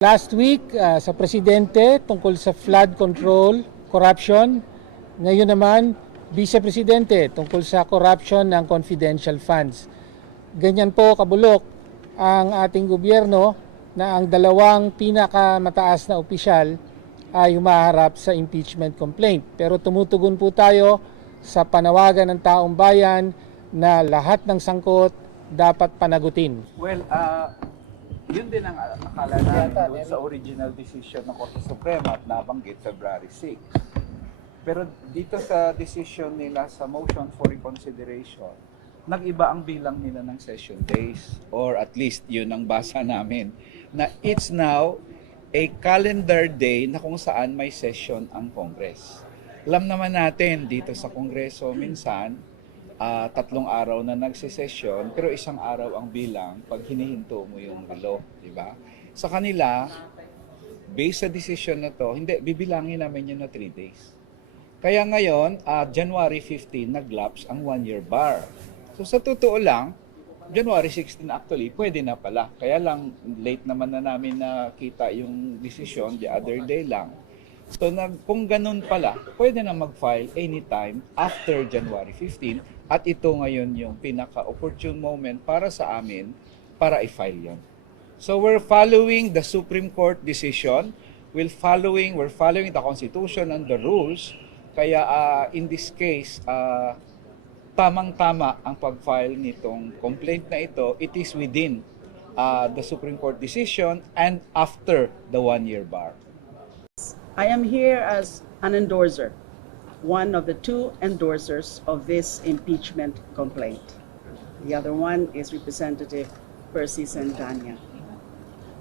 Last week sa Presidente tungkol sa flood control, corruption. Ngayon naman, Vice Presidente tungkol sa corruption ng confidential funds. Ganyan po kabulok ang ating gobyerno na ang dalawang pinakamataas na opisyal ay humaharap sa impeachment complaint. Pero tumutugon po tayo sa panawagan ng taong bayan na lahat ng sangkot dapat panagutin. Well, yun din ang akala namin doon sa original decision ng Korte Suprema at nabanggit February 6. Pero dito sa decision nila sa motion for reconsideration, nag-iba ang bilang nila ng session days, or at least yun ang basa namin, na it's now a calendar day na kung saan may session ang Congress. Alam naman natin dito sa Kongreso minsan, 3 araw na nagsisesyon, pero 1 araw ang bilang pag hinihinto mo yung relo, di ba? Sa kanila, based sa decision na to, hindi, bibilangin namin yun na 3 days. Kaya ngayon, January 15, nag-lapse ang 1-year bar. So sa totoo lang, January 16 actually, pwede na pala. Kaya lang, late naman na namin nakita yung decision, the other day lang. So kung ganun pala, pwede na mag-file anytime after January 15 at ito ngayon yung pinaka-opportune moment para sa amin para i-file yan. So we're following the Supreme Court decision, we're following the Constitution and the rules, kaya in this case, tamang-tama ang pag-file nitong complaint na ito. It is within the Supreme Court decision and after the 1-year bar. I am here as an endorser, one of the 2 endorsers of this impeachment complaint. The other one is Representative Percy Santana.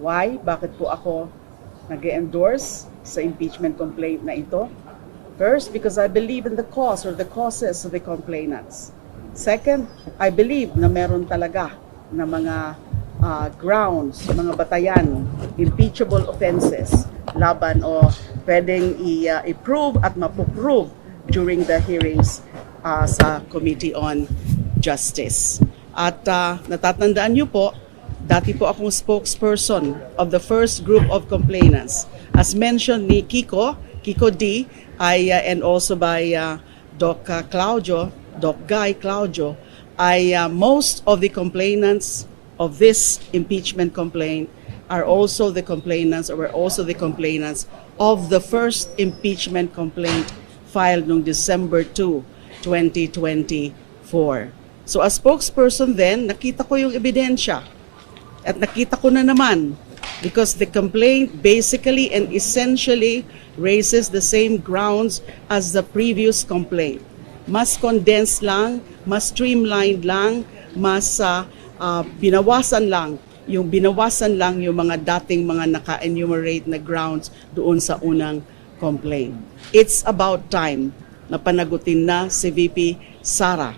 Why? Bakit po ako nag-endorse sa impeachment complaint na ito? First, because I believe in the cause or the causes of the complainants. Second, I believe na meron talaga na mga grounds, mga batayan, impeachable offenses laban o pwedeng i-prove at mapuprove during the hearings sa Committee on Justice. At natatandaan niyo po, dati po akong spokesperson of the first group of complainants. As mentioned ni Kiko D, and also by Doc Guy Claudio, most of the complainants of this impeachment complaint are also the complainants, or were also the complainants of the first impeachment complaint filed noong December 2, 2024. So as spokesperson then, nakita ko yung ebidensya. At nakita ko na naman, because the complaint basically and essentially raises the same grounds as the previous complaint. Mas condensed lang, mas streamlined lang, mas binawasan lang yung mga dating mga naka-enumerate na grounds doon sa unang complaint. It's about time na panagutin na si VP Sara.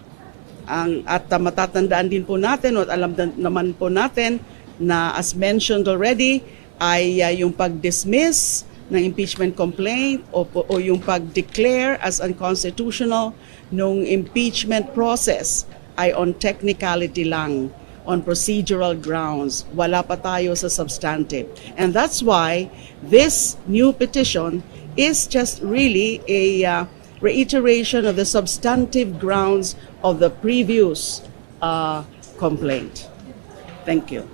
At matatandaan din po natin, at alam naman po natin na as mentioned already, ay yung pag-dismiss ng impeachment complaint o yung pag-declare as unconstitutional nung impeachment process ay on technicality lang, on procedural grounds. Wala pa tayo sa substantive. And that's why this new petition is just really a reiteration of the substantive grounds of the previous complaint. Thank you.